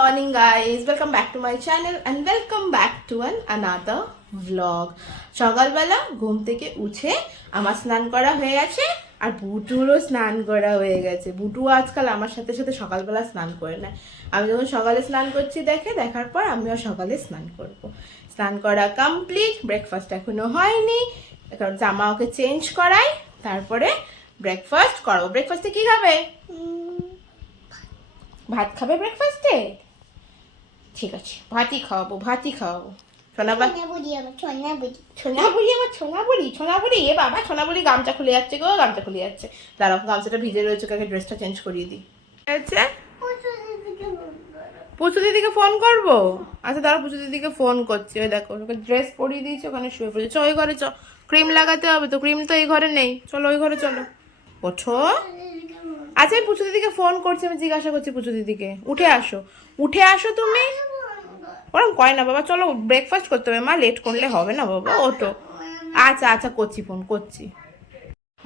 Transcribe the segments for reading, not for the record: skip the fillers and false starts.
morning guys, welcome back to my channel and welcome back to another vlog. সকালবেলা ঘুম থেকে উঠে আমার স্নান করা হয়ে গেছে আর বুটুরও স্নান করা হয়ে গেছে। বুটু আজকাল আমার সাথে সাথে সকালবেলা স্নান করে না। আমি যখন সকালে স্নান করছি দেখার পর আমিও সকালে স্নান করব। স্নান করা কমপ্লিট, ব্রেকফাস্ট এখনো হয়নি কারণ জামা ওকে চেঞ্জ করাই, তারপরে ব্রেকফাস্ট করবো। ব্রেকফাস্টে কি খাবে? ভাত খাবে ব্রেকফাস্টে? ঠিক আছে, ভাতই খাওয়াবো। ছোনাবুড়ি এ বাবা, ছোনাবুড়ি গামছা খুলে যাচ্ছে গো, গামছা খুলে যাচ্ছে। দাঁড়াও, গামছাটা ভিজে রয়েছে, কাকে ড্রেসটা চেঞ্জ করিয়ে দিই। পুচু দিদিকে ফোন করবো? আচ্ছা দাঁড়াও, পুচু দিদিকে ফোন করছি। ওই দেখো, ওকে ড্রেস পরিয়ে দিয়েছি, ওখানে শুয়ে পড়েছে। ওই ঘরে চ, ক্রিম লাগাতে হবে তো, ক্রিম তো এই ঘরে নেই। চলো ওই ঘরে চলো, ওঠো। আচ্ছা আমি পুচু দিদিকে ফোন করছি, আমি জিজ্ঞাসা করছি পুচু দিদিকে। উঠে আসো তুমি। ওরকম কয় না বাবা, চলো ব্রেকফাস্ট করতে হবে। মা লেট করলে হবে না বাবা, ওঠো। আচ্ছা করছি, ফোন করছি।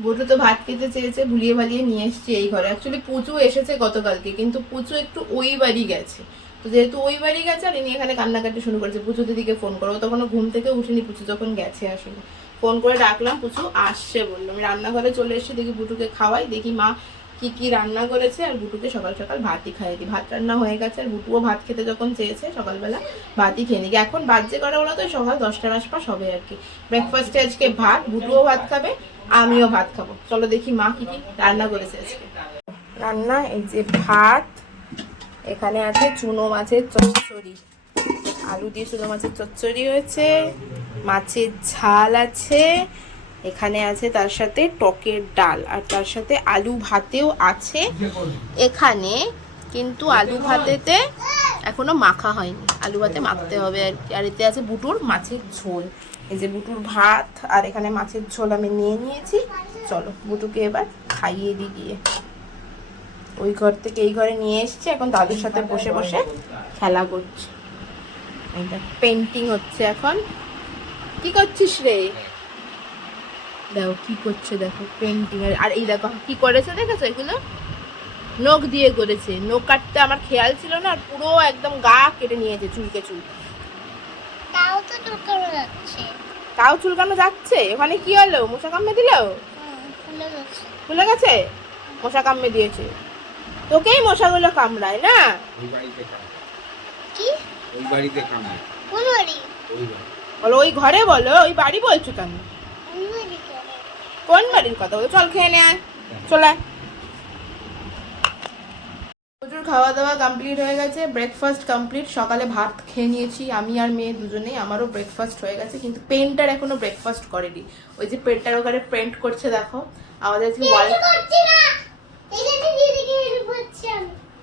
বুটু তো ভাত খেতে চেয়েছে, ভুলিয়ে ভালিয়ে নিয়ে এসছি এই ঘরে। অ্যাকচুয়ালি পুচু এসেছে গতকালকে, কিন্তু পুচু একটু ওই বাড়ি গেছে। তো যেহেতু ওই বাড়ি গেছে আর ইনি এখানে কান্নাকাটি শুরু করেছে। পুচু দিদিকে ফোন করো, তখনও ঘুম থেকে উঠিনি পুচু যখন গেছে। আসলে ফোন করে ডাকলাম, পুচু আসছে বললো। আমি রান্নাঘরে চলে এসেছি, দেখি বুটুকে খাওয়াই, দেখি মা কি রান্না করেছে। আর বুটুকে সকাল সকাল ভাতই খাইয়ে দিই। ভাত রান্না হয়ে গেছে আর বুটুও ভাত খেতে যখন চেয়েছে সকালবেলা ভাতই খেয়ে নিই। এখন বাজে করে ওরা তো সকাল 10টার আশপাশ হবে আর কি। ব্রেকফাস্টে আজকে ভাত, বুটুও ভাত খাবে, আমিও ভাত খাবো। চলো দেখি মা কি রান্না করেছে আজকে। রান্না এই যে ভাত, এখানে আছে চুনো মাছের চচ্চড়ি, আলু দিয়ে চুনো মাছের চচ্চড়ি হয়েছে, মাছের ঝাল আছে, এখানে আছে তার সাথে টকের ডাল, আর তার সাথে আলু ভাতেও আছে এখানে। কিন্তু আলু ভাতেতে এখনো মাখা হয়নি, আলু ভাতে মাখতে হবে আর কি। আর এতে আছে বুটুর মাছের ঝোল। এই যে বুটুর ভাত আর এখানে মাছের ঝোল আমি নিয়ে নিয়েছি। চলো বুটুকে এবার খাইয়ে দিই গিয়ে। ওই ঘর থেকে এই ঘরে নিয়ে এসছি, এখন দাদুর সাথে বসে বসে খেলা করছে। এইটা পেন্টিং হচ্ছে এখন। কি করছিস রে? দেখো কি করছে, দেখো পেন্টিং। আর এই দেখো কি করেছে, দেখেছো? এগুলো নখ দিয়ে করেছে। নখ কাটতে আমার খেয়াল ছিল না, আর পুরো একদম গা কেটে নিয়েছে, চুলকে চুল। তাও চুলকানো যাচ্ছে? ওখানে কি হলো? মশা কামড়ে দিল? খুলে গেছে? মশা কামড়ে দিয়েছে? তোকেই মশাগুলো কামড়ায় না? বলো ওই ঘরে, বলো ওই বাড়ি বলছো কেন? কোন বাড়ির কথা বলো? চল খেয়ে নে, চলে। প্রচুর খাওয়া দাওয়া কমপ্লিট হয়ে গেছে, ব্রেকফাস্ট কমপ্লিট। সকালে ভাত খেয়ে নিয়েছি আমি আর মেয়ে দুজনেই, আমারও ব্রেকফাস্ট হয়ে গেছে। কিন্তু পেন্টার এখনো ব্রেকফাস্ট করেনি। ওই যে পেন্টার ওখানে পেন্ট করছে, দেখো। আমাদের আজকে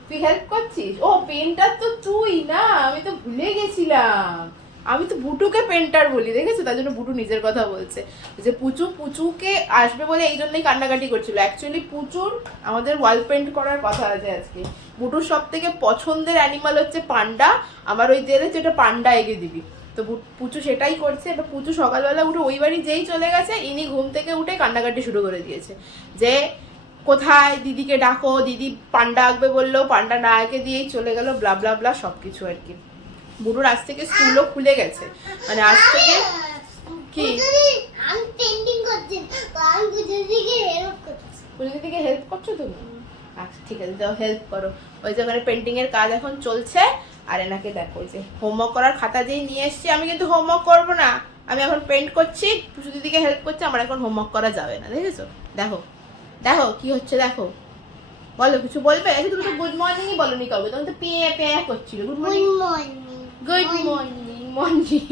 তুই হেল্প করছিস? ও পেন্টার তো তুই না, আমি তো ভুলে গেছিলাম। আমি তো বুটুকে পেন্টার বলি, দেখেছো? তার জন্য বুটু নিজের কথা বলছে যে পুচুকে আসবে বলে এই জন্যই কান্নাকাটি করছিল। অ্যাকচুয়ালি পুচুর আমাদের ওয়াল পেন্ট করার কথা আছে আজকে। বুটুর সব থেকে পছন্দের অ্যানিমাল হচ্ছে পান্ডা। আমার ওই দেরে যেটা পান্ডা এগে দিবি, তো পুচু সেটাই করছে। এবার পুচু সকালবেলা উঠে ওই বাড়ি যেই চলে গেছে, ইনি ঘুম থেকে উঠে কান্নাকাটি শুরু করে দিয়েছে যে কোথায় দিদিকে ডাকো, দিদি পান্ডা আঁকবে বললো, পান্ডা না এঁকে দিয়েই চলে গেল, ব্লা ব্লা ব্লা সব কিছু আর কি। বুড়োর আজ থেকে স্কুলও খুলে গেছে, মানে আজ থেকে কি দিদিকে হেল্প করছো তুমি? আচ্ছা ঠিক আছে, যাও হেল্প করো। ওই যে ওখানে পেন্টিং এর কাজ এখন চলছে। আর এনাকে দেখো, ওই যে হোমওয়ার্ক করার খাতা যেই নিয়ে এসছি, আমি কিন্তু হোমওয়ার্ক করবো না, আমি এখন পেন্ট করছি। পুজো দিদিকে হেল্প করছে, আমার এখন হোমওয়ার্ক করা যাবে না। দেখেছো? দেখো দেখো কি হচ্ছে, দেখো। বলো, কিছু বলবে? তুমি তো গুড মর্নিংই বলনি কাউকে, তুমি তো পেয়ে করছিল। Good morning, good morning, morning.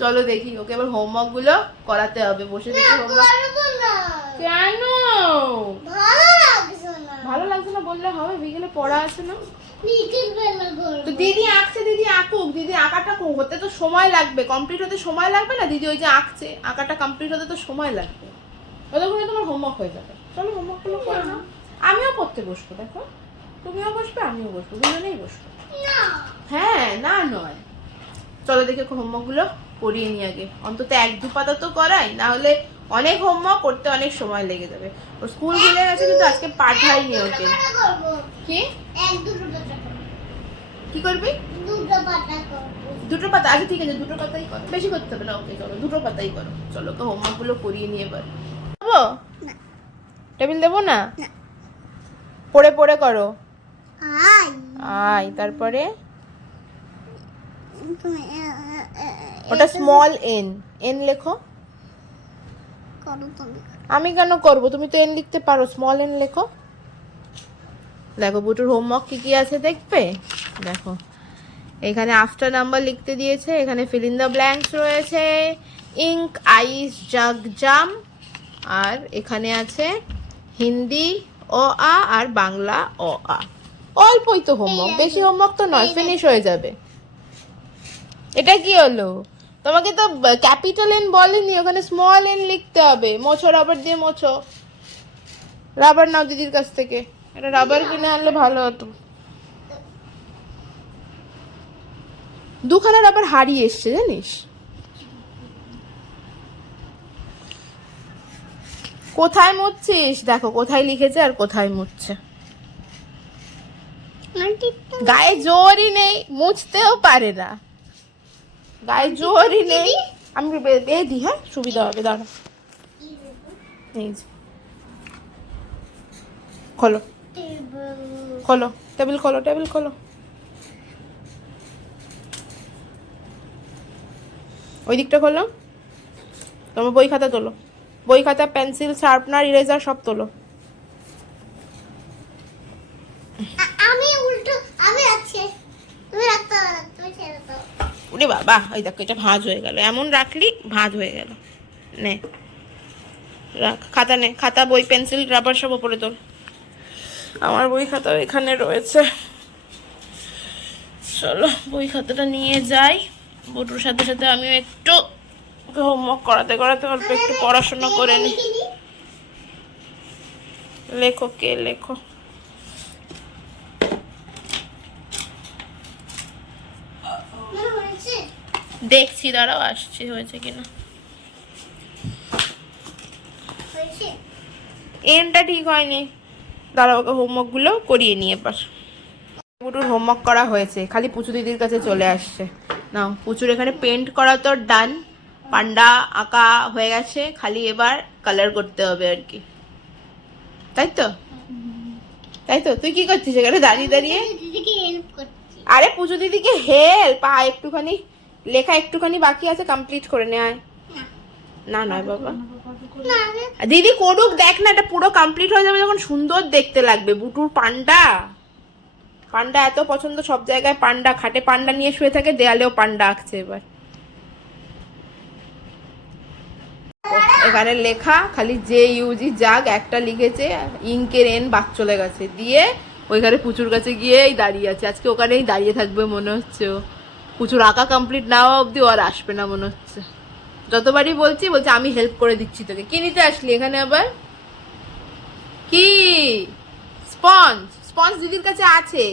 চলো দেখি, ওকে এবার হোমওয়ার্ক গুলো করাতে হবে। বসে দেখি হোমওয়ার্ক। কেন ভালো লাগছে না? বললে হবে, বিকেলে পড়া আছে না? তো দিদি আঁকছে, দিদি আঁকুক, দিদি আঁকাটা হতে তো সময় লাগবে, কমপ্লিট হতে সময় লাগবে না? দিদি ওই যে আঁকছে, আঁকাটা কমপ্লিট হতে তো সময় লাগবে। ততক্ষণে তোমার হোমওয়ার্ক হয়ে যাবে। চলো হোমওয়ার্ক গুলো করে নাও। আমিও পড়তে বসবো, দেখো। তুমিও বসবে, আমিও বসবো, দুজনেই বসবো। হ্যাঁ না নয়। চলো দেখে হোমওয়ার্ক গুলো করিয়ে নিয়ে আগে, অন্তত 1-2 পাতা তো করাই, না হলে অনেক হোমওয়ার্ক করতে অনেক সময় লেগে যাবে। ও স্কুল খুলে গেছে কিন্তু আজকে পাঠাইনি ওকে। কি কি করবি? দুটো পাতা। আচ্ছা ঠিক আছে, দুটো পাতাই করো, বেশি করতে হবে না। ওকে চলো, দুটো পাতাই করো। চলো তো হোমওয়ার্ক গুলো করিয়ে নিয়ে এবার দেবো। টেবিল দেবো না, পড়ে পড়ে করো। আই তারপরে ওটা স্মল এন, এন লেখো। আমি কেন করব, তুমি তো এন লিখতে পারো, স্মল এন লেখো। দেখো বুটুর হোমওয়ার্ক কি কি আছে দেখবে। দেখো এখানে আফটার নাম্বার লিখতে দিয়েছে, এখানে ফিল ইন দ্য ব্ল্যাঙ্কস রয়েছে, ইঙ্ক, আইস, জাগ, জাম, আর এখানে আছে হিন্দি অ আ আর বাংলা অ আ। অল্পই তো হোমওয়ার্ক, বেশি হোমওয়ার্ক তো নয়, ফিনিশ হয়ে যাবে। এটা কি হলো? তোমাকে তো ক্যাপিটাল এন বলেনি, ওখানে স্মল এন লিখতে হবে। মোছো, রাবার দিয়ে মোছো। রাবার নাও দিদির কাছ থেকে, এটা রাবার কিনে আনলে ভালো হতো। দুখানা রাবার হারিয়ে এসছে জানিস। কোথায় মুছছিস? দেখো কোথায় লিখেছে আর কোথায় মুছছে। গায়ে জোরই নেই, মুছতেও পারে না, গায়ে জোরই নেই। আমি বেয়ে দিই, হ্যাঁ সুবিধা হবে, দাঁড়া। এই যে খোলো, খোলো টেবিল, খোলো টেবিল, খোলো। ওই দিকটা খোলো। তোমার বই খাতা তোলো, বই খাতা, পেন্সিল, শার্পনার, ইরেজার সব তোলো। ওরে বাবা, ওই দেখো এটা ভাঁজ হয়ে গেল, এমন রাখলি ভাঁজ হয়ে গেল। নে রাখ, খাতা নে, খাতা, বই, পেন্সিল, রাবার সব ওপরে তোল। আমার বই খাতা এখানে রয়েছে। চলো বই খাতাটা নিয়ে যাই। বটুর সাথে সাথে আমিও একটু হোমওয়ার্ক করাতে করাতে অল্প একটু পড়াশোনা করে নি। লেখো, কে লেখো। দেখছি, দাঁড়াও আসছি হয়েছে কিনা। এনটা ঠিক হয়নি, দাঁড়াও ওকে হোমওয়ার্ক গুলো করিয়ে নিয়ে এবার। পুটুর হোমওয়ার্ক করা হয়েছে, খালি পুচু দিদির কাছে চলে আসছে। নাও পুচুর এখানে পেন্ট করা তো ডান, পান্ডা আঁকা হয়ে গেছে, খালি এবার কালার করতে হবে আর কি, তাই তো? তাই তো, তুই কি করছিস এখানে দাঁড়িয়ে দাঁড়িয়ে? আরে পুজো দিদিকে হেল্প, একটুখানি লেখা একটুখানি বাকি আছে, কমপ্লিট করে নে আয়। না নয় বাবা, দিদি করুক, দেখ না এটা পুরো কমপ্লিট হয়ে যাবে যখন সুন্দর দেখতে লাগবে। বুটুর পান্ডা, পান্ডা এত পছন্দ, সব জায়গায় পান্ডা, খাটে পান্ডা নিয়ে শুয়ে থাকে, দেয়ালেও পান্ডা আঁকছে এবার। এখানে লেখা খালি জে ইউজি জাগ একটা লিখেছে, ইঙ্কের এন বাদ চলে গেছে, দিয়ে ওইখানে পুচুর কাছে গিয়েই দাঁড়িয়ে আছে। আজকে ওখানেই দাঁড়িয়ে থাকবে মনে হচ্ছে ও। পুচুর আঁকা কমপ্লিট না হওয়া অব্দি আর আসবে না মনে হচ্ছে। যতবারই বলছি বলছে আমি হেল্প করে দিচ্ছি তোকে। কি নিতে আসলি এখানে আবার? কি স্পঞ্জ? স্পঞ্জ দিদির কাছে আছে।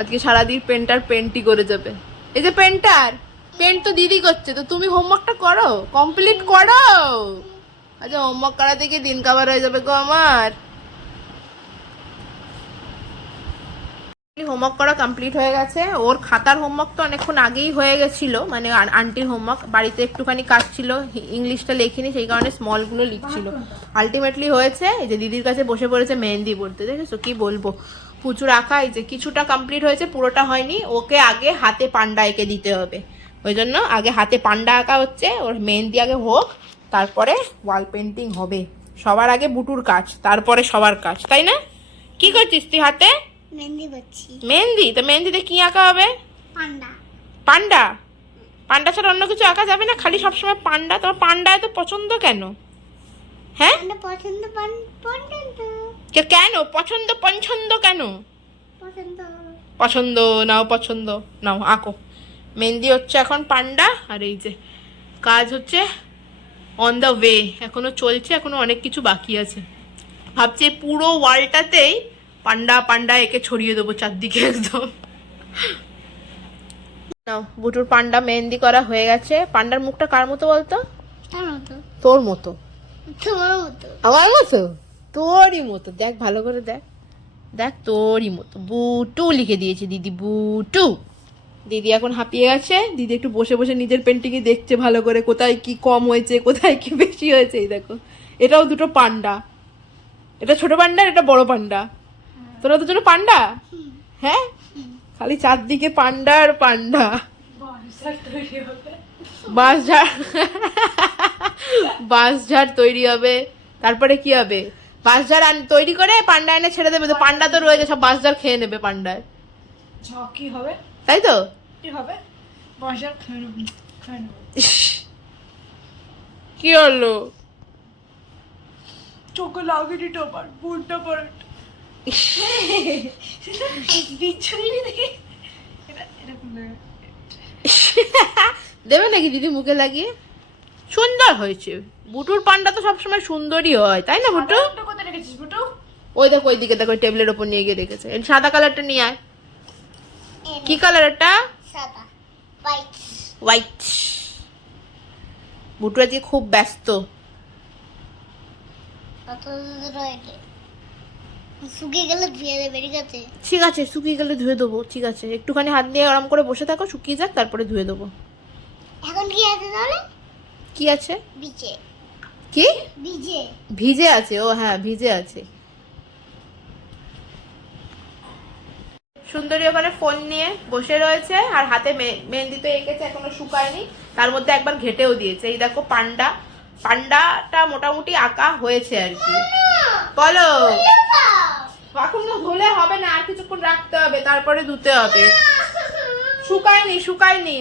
আজকে সারাদিন পেন্টার পেন্টই করে যাবে। এই যে পেন্টার, পেন্ট তো দিদি করছে, তো তুমি হোমওয়ার্কটা করো, কমপ্লিট করো। আচ্ছা হোমওয়ার্ক করা থেকে দিন কাবার হয়ে যাবে গো আমার। হোমওয়ার্ক করা কমপ্লিট হয়ে গেছে। ওর খাতার হোমওয়ার্ক তো অনেকক্ষণ আগেই হয়ে গেছিলো, মানে আন্টির হোমওয়ার্ক। বাড়িতে একটুখানি কাজ ছিল, ইংলিশটা লেখিনি, সেই কারণে স্মলগুলো লিখছিল। আলটিমেটলি হয়েছে। এই যে দিদির কাছে বসে পড়েছে মেহেন্দি পড়তে, দেখেছো? কি বলবো, প্রচুর আঁকা। এই যে কিছুটা কমপ্লিট হয়েছে, পুরোটা হয়নি। ওকে আগে হাতে পান্ডা এঁকে দিতে হবে, ওই জন্য আগে হাতে পান্ডা আঁকা হচ্ছে। ওর মেহেন্দি আগে হোক, তারপরে ওয়াল পেন্টিং হবে। সবার আগে বুটুর কাজ, তারপরে সবার কাজ, তাই না? কি করছিস তুই হাতে? মেহেন্দি করছি। মেহেন্দি? তো মেহেন্দিতে কি আঁকা হবে? পান্ডা। পান্ডা? পান্ডা ছাড়া অন্য কিছু আঁকা যাবে না? খালি সবসময় পান্ডা? তোমার পান্ডা এত পছন্দ কেন? হ্যাঁ পান্ডা পছন্দ, পছন্দ কেন পছন্দ? পছন্দ কেন? পছন্দ। পছন্দ নাও, পছন্দ নাও, আঁকো। মেহেন্দি হচ্ছে এখন পান্ডা, আর এই যে কাজ হচ্ছে অন দ্য ওয়ে, এখনো চলছে, এখনো অনেক কিছু বাকি আছে। ভাবছি পুরো ওয়ালটাতেই পান্ডা পান্ডা একে ছড়িয়ে দেবো চারদিকে একদম। নাও বুটুর পান্ডা মেহেন্দি করা হয়ে গেছে। পান্ডার মুখটা কার মতো বলতো? তার মতো। তোর মতো? তোমার মতো। আমার মতো? তোরই মতো, দেখ ভালো করে দেখ। দেখ তোরই মতো বুটু লিখে দিয়েছে দিদি, বুটু। দিদি এখন হাঁপিয়ে গেছে, দিদি একটু বসে বসে নিজের পেন্টিংয়ে দেখছে ভালো করে কোথায় কি কম হয়েছে কোথায় কি বেশি হয়েছে। এই দেখো, এটাও দুটো পান্ডা, এটা ছোট পান্ডা, এটা বড় পান্ডা। তোরা দুজনে পান্ডা? হ্যাঁ, খালি চারদিকে পান্ডা আর পান্ডা। বাঁশঝাড়, বাঁশঝাড় তৈরি হবে, তারপরে কি হবে, বাঁশঝাড় তৈরি করে পান্ডা এনে ছেড়ে দেবে, তো পান্ডা তো রয়েছে, সব বাঁশঝাড় খেয়ে নেবে পান্ডায়, কি হবে? তাই তো? কি হবে? বাজার খান কি হলো? চোখে লাগেনি তো আবার বুটটা পরে বিচ্ছুরি দেখি এরকম লাগে। দেবে নাকি দিদি মুখে লাগিয়ে? সুন্দর হয়েছে, বুটুর পান্ডা তো সবসময় সুন্দরই হয়, তাই না বুটু? সাদা কোথায় রেখেছিস বুটু? ওই দেখো ওইদিকে দেখো, ওই টেবিলের ওপর নিয়ে গিয়ে রেখেছে। এই সাদা কালারটা নিয়ে আয়। কি কালার এটা? সাদা হোয়াইট। হোয়াইট। বুটু আজকে খুব ব্যস্ত। কত রয়েছে, শুকিয়ে গেলে ধুয়ে দেবে, ঠিক আছে? ঠিক আছে, শুকিয়ে গেলে ধুয়ে দেবো, ঠিক আছে। একটুখানি হাত দিয়ে আরাম করে বসে থাকো, শুকিয়ে যাক, তারপরে ধুয়ে দেবো। এখন কি আছে তাহলে? কি আছে? বিচে। কি বিজে? ভিজে আছে? ও হ্যাঁ, ভিজে আছে। সুন্দরী ওখানে ফোন নিয়ে বসে রয়েছে, আর হাতে মেহেন্দি তো এঁকেছে, এখনো শুকায়নি, তার মধ্যে একবার ঘেটেও দিয়েছে। এই দেখো পান্ডা, পান্ডাটা মোটামুটি আঁকা হয়েছে আর কি। বলো, এখন না ধুলে হবে না, আর কিছুক্ষণ রাখতে হবে, তারপরে ধুতে হবে। শুকায়নি, শুকায়নি।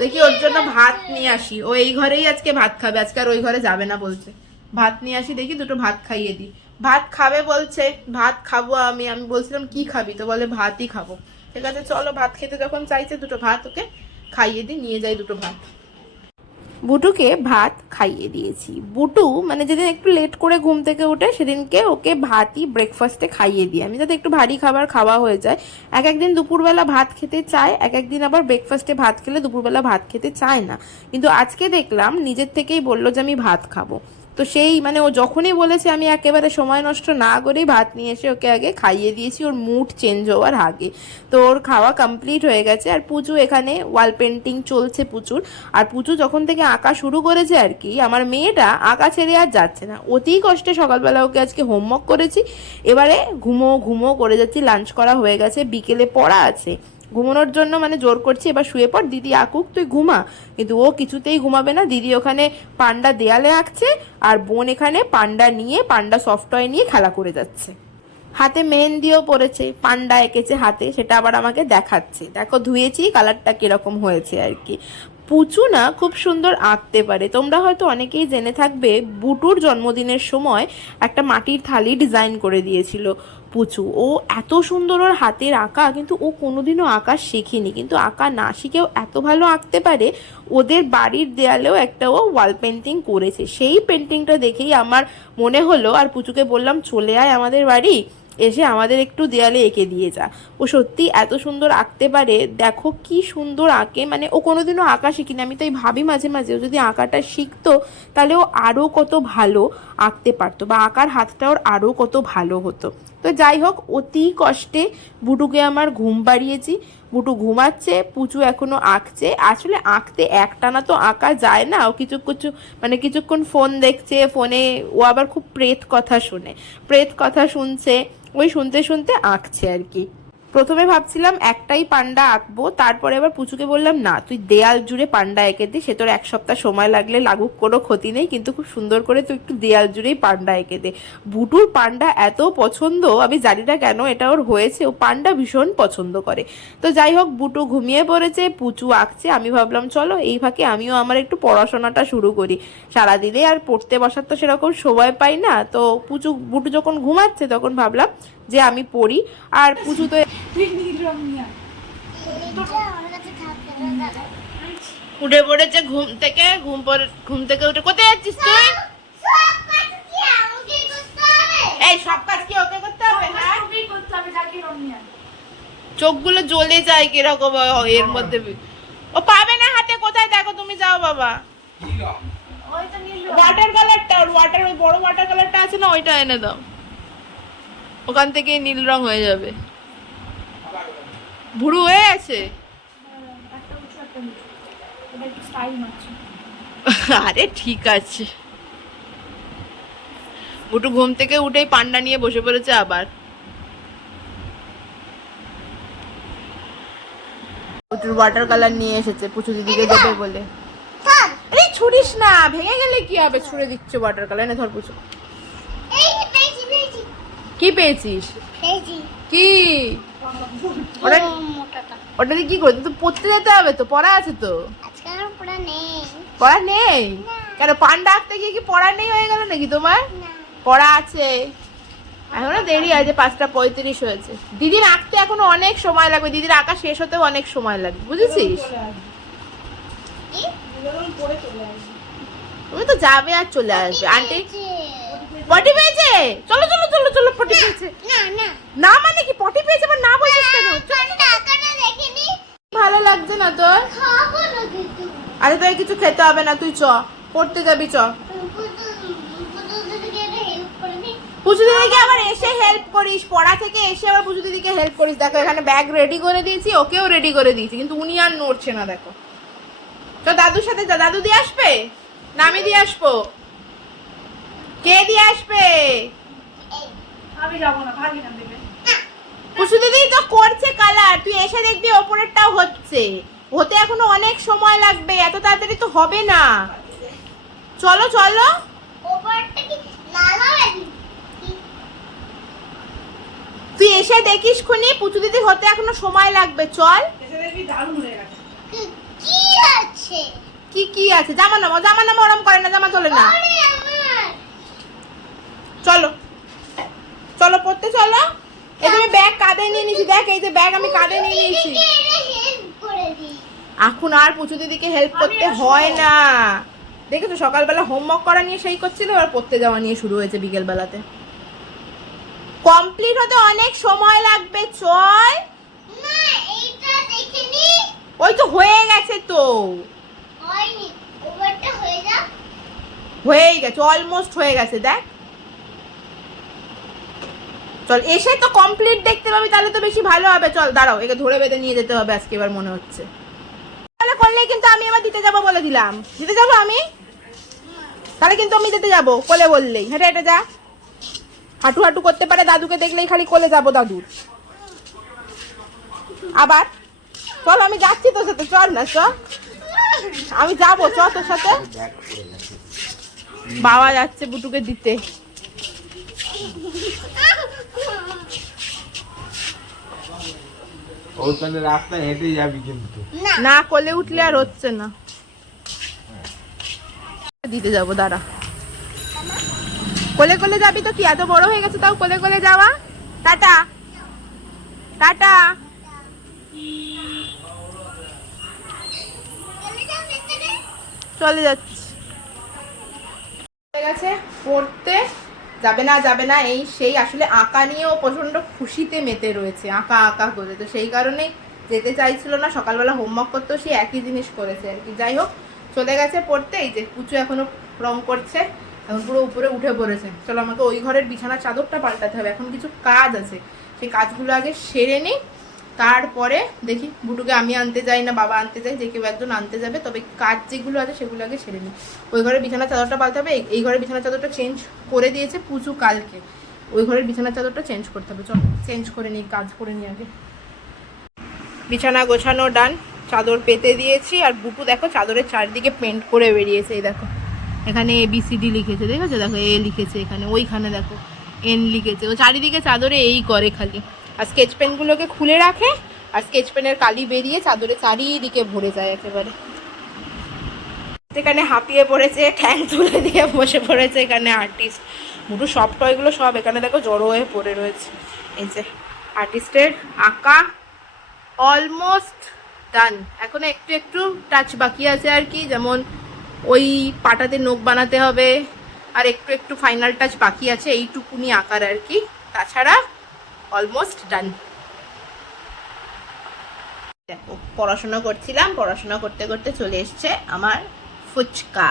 দেখি ওর জন্য ভাত নিয়ে আসি, ও এই ঘরেই আজকে ভাত খাবে, আজকে আর ওই ঘরে যাবে না বলছে। ভাত নিয়ে আসি, দেখি দুটো ভাত খাইয়ে দিই। ভাত খাবে বলছে, ভাত খাবো আমি। আমি বলছিলাম কি খাবি, তো বলে ভাতই খাবো। ঠিক আছে চলো, ভাত খেতে যখন চাইছে দুটো ভাত ওকে খাইয়ে দিই, নিয়ে যাই দুটো ভাত। বুটুকে ভাত খাইয়ে দিয়েছি। বুটু মানে যেদিন একটু লেট করে ঘুম থেকে উঠে সেদিনকে ওকে ভাতই ব্রেকফাস্টে খাইয়ে দিই আমি, যাতে একটু ভারী খাবার খাওয়া হয়ে যায়। এক একদিন দুপুরবেলা ভাত খেতে চায়, এক একদিন আবার ব্রেকফাস্টে ভাত খেলে দুপুরবেলা ভাত খেতে চায় না। কিন্তু আজকে দেখলাম নিজের থেকেই বললো যে আমি ভাত খাবো। তো সেই মানে ও যখনই বলেছে আমি একেবারে সময় নষ্ট না করেই ভাত নিয়ে এসে ওকে আগে খাইয়ে দিয়েছি, ওর মুড চেঞ্জ হওয়ার আগে। তো ওর খাওয়া কমপ্লিট হয়ে গেছে। আর পুচু এখানে ওয়াল পেন্টিং চলছে পুচুর। আর পুচু যখন থেকে আঁকা শুরু করেছে আর কি, আমার মেয়েটা আঁকা ছেড়ে আর যাচ্ছে না। অতি কষ্টে সকালবেলা ওকে আজকে হোমওয়ার্ক করেছি, এবারে ঘুমো ঘুমো করে যাচ্ছি। লাঞ্চ করা হয়ে গেছে, বিকেলে পড়া আছে, ঘুমানোর জন্য মানে জোর করছি এবার শুয়ে পড়, দিদি আঁকুক তুই ঘুমা। কিন্তু ও কিছুতেই ঘুমাবে না। দিদি ওখানে পান্ডা দেয়ালে আঁকছে, আর বোন এখানে পান্ডা নিয়ে, পান্ডা সফট টয় নিয়ে খেলা করে যাচ্ছে। হাতে মেহেন্দিও পড়েছে, পান্ডা এঁকেছে হাতে, সেটা আবার আমাকে দেখাচ্ছে, দেখো ধুয়েছি, কালারটা কিরকম হয়েছে আর কি। পুচু না খুব সুন্দর আঁকতে পারে। তোমরা হয়তো অনেকেই জেনে থাকবে, বুটুর জন্মদিনের সময় একটা মাটির থালি ডিজাইন করে দিয়েছিল পুচু। ও এত সুন্দর ওর হাতের আঁকা, কিন্তু ও কোনোদিনও আঁকা শেখেনি, কিন্তু আঁকা না শিখেও এত ভালো আঁকতে পারে। ওদের বাড়ির দেয়ালেও একটা ও ওয়াল পেন্টিং করেছে, সেই পেন্টিংটা দেখেই আমার মনে হলো, আর পুচুকে বললাম চলে আয় আমাদের বাড়ি, এসে আমাদের একটু দেয়ালে এঁকে দিয়ে যা। ও সত্যি এত সুন্দর আঁকতে পারে, দেখো কি সুন্দর আঁকে। মানে ও কোনোদিনও আঁকা শিখিনি, আমি তাই ভাবি মাঝে মাঝে ও যদি আঁকাটা শিখতো তাহলে ও আরও কত ভালো আঁকতে পারতো, বা আঁকার হাতটা ওর আরও কত ভালো হতো। তো যাই হোক, অতি কষ্টে বুটুকে আমার ঘুম পাড়িয়েছি। বুটু ঘুমাচ্ছে, পুচু এখনো আঁকছে। আসলে আঁকতে একটানা তো আঁকা যায় না, ও কিছুক্ষণ ফোন দেখছে, ফোনে ও আবার খুব প্রেত কথা শোনে, প্রেত কথা শুনছে, ওই শুনতে শুনতে আঁকছে আর কি। প্রথমে ভাবছিলাম একটাই পান্ডা আঁকবো, তারপরে এবার পুচুকে বললাম না তুই দেয়াল জুড়ে পান্ডা এঁকে দে, সে তোর এক সপ্তাহ সময় লাগলে লাগুক, কোনো ক্ষতি নেই, কিন্তু খুব সুন্দর করে তুই একটু দেয়াল জুড়েই পান্ডা এঁকে দে। বুটুর পান্ডা এত পছন্দ, আমি জানি না কেন এটা ওর হয়েছে, ও পান্ডা ভীষণ পছন্দ করে। তো যাই হোক, বুটু ঘুমিয়ে পড়েছে, পুচু আঁকছে। আমি ভাবলাম চলো এই ফাঁকে আমিও আমার একটু পড়াশোনাটা শুরু করি। সারাদিনে আর পড়তে বসার তো সেরকম সময় পাই না, তো বুটু যখন ঘুমাচ্ছে তখন ভাবলাম যে আমি পড়ি। আর পুচু তো উঠে পড়েছে ঘুম থেকে, ঘুম থেকে উঠে কোথায় যাচ্ছিস তুই? এই সব কাজ কি ওকে করতে হবে? হ্যাঁ, চোখগুলো জ্বলে যায় কিরকম এর মধ্যে। ও পাবে না হাতে, কোথায় দেখো তুমি, যাও বাবা। ওয়াটার কালারটা, ওর ওয়াটার, ওই বড় ওয়াটার কালারটা আছে না, ওইটা এনে দাও। ওখান থেকে নীল রং হয়ে যাবে। ভুরু হয়ে আছে। একটা উঁচু একটা নিচু, এটা একটু স্টাইল মারছে। আরে ঠিক আছে। বুটু ঘুম থেকে উঠেই পান্ডা নিয়ে বসে পড়েছে আবার। বুটুর ওয়াটার কালার নিয়ে এসেছে পুচু দিদিকে দেবে বলে। থাম। আরে ছুড়িস না, ভেঙে গেলে কি হবে? ছুড়ে দিচ্ছে ওয়াটার কালার। না ধর পুচু। এই যে পেয়েছি পেয়েছি কি পেয়েছিস? পেয়েছি। কি ওটা? মোটাটা ওটা দিয়ে কি করবি? তো পড়তে যেতে হবে তো, পড়া আছে তো। আজকে আমার পড়া নেই। পড়া নেই? কেন পান্ডা আঁকতে গিয়ে কি পড়া নেই হয়ে গেল নাকি তোমার? না পড়া আছে, এখনো দেরি আছে, 5:35 হয়েছে। দিদির আঁকতে এখনো অনেক সময় লাগবে, দিদির আঁকা শেষ হতেও অনেক সময় লাগবে, বুঝেছিস? কি পরে চলে আসবে। তুমি তো যাবে আর চলে আসবে। আন্টি পেয়েছে। পটি পেয়েছে? চলো চলো চলো চলো, পটি পেয়েছে। না না না মানে কি পটি পেয়েছে? আবার না বলছিস কেন? আমি টাকাটা দেখিনি। ভালো লাগছে না তোর? খাবো না কিন্তু আরে তোর কিছু খেতে হবে না, তুই চ পড়তে যাবি, চ। পুজো দিদিকে আবার এসে হেল্প করিস, পড়া থেকে এসে আবার পুজো দিদিকে হেল্প করিস। দেখো এখানে ব্যাগ রেডি করে দিয়েছি, ওকেও রেডি করে দিয়েছি, কিন্তু উনি আর নড়ছে না। দেখো তো দাদুর সাথে যা, দাদু দিয়ে আসবে না আমি দিয়ে আসবো? কে দিয়ে আসবে? আমি যাবো না, ভাগ এখান থেকে। পুজো দিদি তো করছে কালার, তুই এসে দেখবি ওপরেরটাও হচ্ছে, হতে এখনো অনেক সময় লাগবে, এত তাড়াতাড়ি তো হবে না। চলো চলো। ওপরটা কি লাল হবে? তুই এসে দেখিস খুনি, পুচু দিদি হতে এখনো সময় লাগবে, চল। এসে দেখবি দারুণ হয়ে গেছে। কি আছে? কি কি আছে? জামা নামো, জামা নামো, ওরম করে না, জামা চলে না। আরে আমার চলো চলো পড়তে চলো। এই যে আমি ব্যাগ কাঁধে নিয়ে নিয়েছি, দেখ এই যে ব্যাগ আমি কাঁধে নিয়ে নিয়েছি। দিদিকে এটা হেল্প করে দিই। এখন আর পুচু দিদিকে হেল্প করতে হয় না। দেখেছো সকালবেলা হোমওয়ার্ক করা নিয়ে সেই করছিল, আর পড়তে যাওয়া নিয়ে শুরু হয়েছে বিকেল বেলাতে। কমপ্লিট হতে অনেক সময় লাগবে, চল। না এইটা দেখিনি। ওই তো হয়ে গেছে তো, হয়নি, ওপরটা হয়ে যাক। হয়েই গেছে, অলমোস্ট হয়ে গেছে, দেখ। চল এসে তো কমপ্লিট দেখতে পাবি, তাহলে তো বেশি ভালো হবে। চল দাঁড়াও, একে ধরে বেঁধে নিয়ে যেতে হবে আজকে, এবার মনে হচ্ছে। তাহলে করলে কিন্তু আমি এবার দিতে যাবো বলে দিলাম, দিতে যাবো আমি, তাহলে কিন্তু আমি দিতে যাবো কোলে বললেই। হেঁটে হেঁটে যা, হাঁটু হাঁটু করতে পারে, দাদুকে দেখলেই খালি কোলে যাবো দাদুর। আবার চল, আমি যাচ্ছি তোর সাথে, চল না চ, আমি যাবো, চ তোর সাথে। বাবা যাচ্ছে বুটুকে দিতে। ওখানে রাস্তায় হেঁটে যাবি কিন্তু। না না কোলে উঠলে আর হচ্ছে না, দিতে যাবো, দাঁড়া। কোলে কোলে যাবি তো কি, এত বড় হয়ে গেছে তাও কোলে কোলে যাওয়া। Tata tata. চলে যাচ্ছি। হয়ে গেছে পড়তে, যাবে না যাবে না এই সেই, আসলে আঁকা নিয়েও প্রচন্ড খুশিতে মেতে রয়েছে, আঁকা আঁকা করে, তো সেই কারণেই যেতে চাইছিল না। সকালবেলা হোমওয়ার্ক করতেও সেই একই জিনিস করেছে আর কি। যাই হোক চলে গেছে পড়তে। এই যে পুচু এখনো রং করছে, এখন পুরো উপরে উঠে পড়েছে। চলো আমাকে ওই ঘরের বিছানার চাদরটা পাল্টাতে হবে, এখন কিছু কাজ আছে, সেই কাজগুলো আগে সেরে নিই, তারপরে দেখি। বুটুকে আমি আনতে যাই না বাবা আনতে যাই, যে কেউ একজন আনতে যাবে, তবে কাজ যেগুলো আছে সেগুলো আগে সেরে নিই। ওই ঘরের বিছানার চাদরটা পাল্টাতে হবে, এই ঘরের বিছানার চাদরটা চেঞ্জ করে দিয়েছে পুচু কালকে, ওই ঘরের বিছানার চাদরটা চেঞ্জ করতে হবে। চল চেঞ্জ করে নিই, কাজ করে নিই আগে। বিছানা গোছানো ডান, চাদর পেতে দিয়েছি, আর বুটু দেখো চাদরের চারদিকে পেন্ট করে বেরিয়েছে। এই দেখো এখানে ABCD লিখেছে, দেখেছো? দেখো এ লিখেছে এখানে, ওইখানে দেখো N লিখেছে। ও চারিদিকে চাদরে এই করে খালি, আর স্কেচ পেনগুলোকে খুলে রাখে, আর স্কেচ পেনের কালি বেরিয়ে চাদরে চারিদিকে ভরে যায় একেবারে। এখানে হাঁপিয়ে পড়েছে, ঠ্যাং তুলে দিয়ে বসে পড়েছে এখানে আর্টিস্ট। বুটু সব টয়গুলো সব এখানে দেখো জড়ো হয়ে পড়ে রয়েছে। এই যে আর্টিস্টের আঁকা অলমোস্ট ডান, এখন একটু একটু টাচ বাকি আছে আর কি, যেমন ওই পাটাতে নখ বানাতে হবে, আর একটু একটু ফাইনাল টাচ বাকি আছে, এইটুকুনি আঁকার আর কি, তাছাড়া অলমোস্ট ডান। দেখো পড়াশোনা করছিলাম, পড়াশোনা করতে করতে চলে এসছে আমার ফুচকা।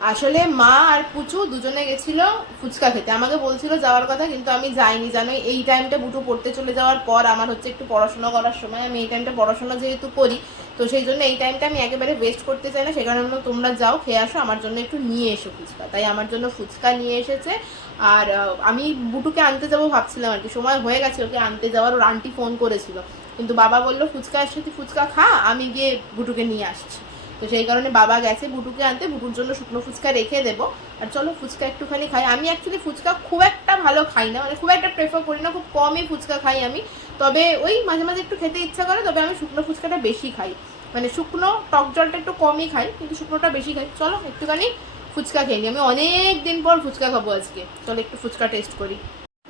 আসলে মা আর পুচু দুজনে গেছিল ফুচকা খেতে, আমাকে বলছিল যাওয়ার কথা, কিন্তু আমি যাইনি। জানো এই টাইমটা বুটু পড়তে চলে যাওয়ার পর আমার হচ্ছে একটু পড়াশোনা করার সময়, আমি এই টাইমটা পড়াশোনা যেহেতু করি, তো সেই জন্য এই টাইমটা আমি একেবারে ওয়েস্ট করতে চাই না। সে কারণে তোমরা যাও, খেয়ে আসো, আমার জন্য একটু নিয়ে এসো ফুচকা। তাই আমার জন্য ফুচকা নিয়ে এসেছে। আর আমি বুটুকে আনতে যাবো ভাবছিলাম আর কি, সময় হয়ে গেছে ওকে আনতে যাওয়ার। ওর আন্টি ফোন করেছিল, কিন্তু বাবা বললো ফুচকা আসছে, তুই ফুচকা খা, আমি গিয়ে বুটুকে নিয়ে আসছি। তো সেই কারণে বাবা গেছে বুটুকে আনতে, বুটুর জন্য শুকনো ফুচকা রেখে দেবো। আর চলো ফুচকা একটুখানি খাই। আমি অ্যাকচুয়ালি ফুচকা খুব একটা ভালো খাই না, মানে খুব একটা প্রেফার করি না, খুব কমই ফুচকা খাই আমি। তবে ওই মাঝে মাঝে একটু খেতে ইচ্ছা করে, তবে আমি শুকনো ফুচকাটা বেশি খাই, মানে শুকনো, টক জলটা একটু কমই খাই, কিন্তু শুকনোটা বেশি খাই। চলো একটুখানি ফুচকা খেয়ে নিই, আমি অনেক দিন পর ফুচকা খাবো আজকে। চলো একটু ফুচকা টেস্ট করি।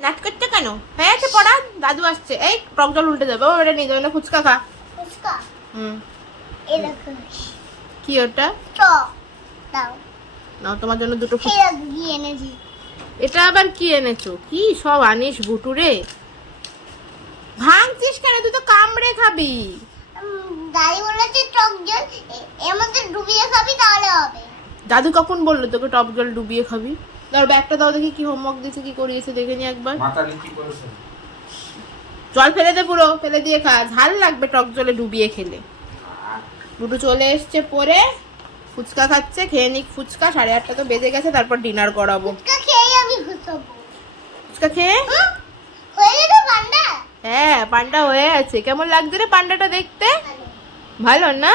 নাচ করছে কেন? হয়ে আছে পড়া, দাদু আসছে। এই টক জল উল্টে যাবে, ও এটা নিয়ে যাবে না, ফুচকা খা। ফুচকা হুম, এরকম কি ওটা? টক দাও, নাও তোমার জন্য দুটো ফুচকা। খেয়ে গিয়ে এনেছি। এটা আবার কি এনেছো? কি সব আনিস বুটুরে, ভাঙছিস কেন? তুই তো কামড়ে খাবি। দাদি বলেছে টক জল এর মধ্যে ডুবিয়ে খাবি তাহলে হবে। দাদু কখন বললো তোকে টক জল ডুবিয়ে খাবি? ধর ব্যাগটা দাও দেখি, কি হোমওয়ার্ক দিয়েছে, কি করিয়েছে দেখে নি একবার। মাথা নিচু করেছে। জল ফেলে দে, পুরো ফেলে দিয়ে খা, ঝাল লাগবে টক জলে ডুবিয়ে খেলে। বুটু চলে এসছে পরে, ফুচকা খাচ্ছে, খেয়ে নিক ফুচকা। 8:30 তো বেজে গেছে, তারপর ডিনার করাবো। ফুচকা খেয়ে আমি ঘুষাবো। ফুচকা খেয়ে হয়ে যাবে পান্ডা। হ্যাঁ পান্ডা হয়ে আছে। কেমন লাগছে রে পান্ডাটা দেখতে? ভালো না?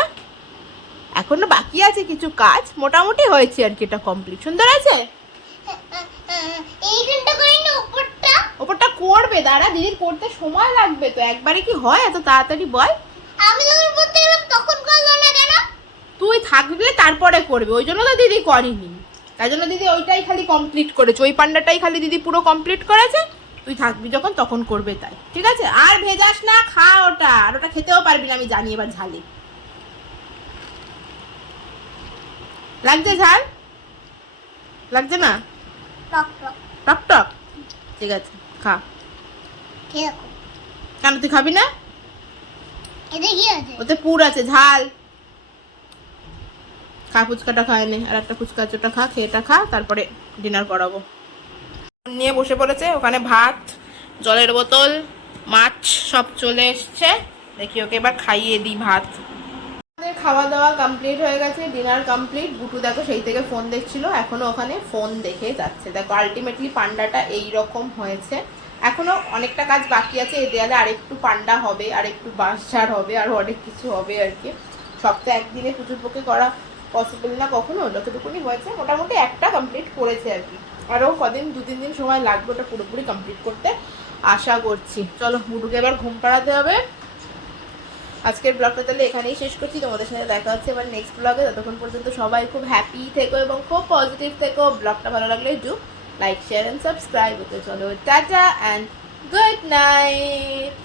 এখনো বাকি আছে কিছু কাজ, মোটামুটি হয়েছে আর কি, এটা কমপ্লিট। সুন্দর আছে। এইখানটা করে না উপরটা। ওপরটা করবে, দাঁড়া, দিদির করতে সময় লাগবে তো, একবারে কি হয় এত তাড়াতাড়ি বল? আমি যখন পড়তে গেলাম তখন করলো না কেন? তুই থাকলে তারপরে করবে, ওই জন্য তো দিদি করেনি। তাই জন্য দিদি ওইটাই খালি কমপ্লিট করেছে, ওই পান্ডাটাই খালি দিদি পুরো কমপ্লিট করেছে। তুই থাকবি যখন তখন করবে, তাই ঠিক আছে। আর ভেজাস না, খা ওটা। আর ওটা খেতেও পারবি না আমি জানি, এবার ঝালে লাগছে। ঝাল লাগছে না? টক টক টক টক, ঠিক আছে খা। খেয়ে দেখো। কেন তুই খাবি না? এতে কি আছে? ওতে পুর আছে, ঝাল। খা ফুচকাটা, খায় নে। আর একটা ফুচকা আছে, ওটা খা, খেয়ে এটা খা, তারপরে ডিনার করাবো। নিয়ে বসে পড়েছে, ওখানে ভাত, জলের বোতল, মাছ সব চলে এসছে। দেখি ওকে এবার খাইয়ে দিই ভাত। আমাদের খাওয়া দাওয়া কমপ্লিট হয়ে গেছে, ডিনার কমপ্লিট। বুটু দেখো সেই থেকে ফোন দেখছিল, এখনো ওখানে ফোন দেখে যাচ্ছে। দেখো আলটিমেটলি পান্ডাটা এই রকম হয়েছে। এখনো অনেকটা কাজ বাকি আছে, এই দেয়ালে আরেকটু পান্ডা হবে, আর একটু বাঁশঝাড় হবে, আরও অনেক কিছু হবে আর কি। সব তো একদিনে প্রচুর পক্ষে করা পসিবল না কখনো, যতটুকুনি হয়েছে মোটামুটি একটা কমপ্লিট করেছে আর কি। আরও কদিন, 2-3 দিন সময় লাগবে ওটা পুরোপুরি কমপ্লিট করতে, আশা করছি। চলো বুটুকে এবার ঘুম পাড়াতে হবে। আজকের ব্লগটা তাহলে এখানেই শেষ করছি, তোমাদের সাথে দেখা হচ্ছে এবার নেক্সট ব্লগে। ততক্ষণ পর্যন্ত সবাই খুব হ্যাপি থেকো এবং খুব পজিটিভ থেকো। ব্লগটা ভালো লাগলে do like, share and subscribe. Okay চলো টাটা অ্যান্ড গুড নাইট।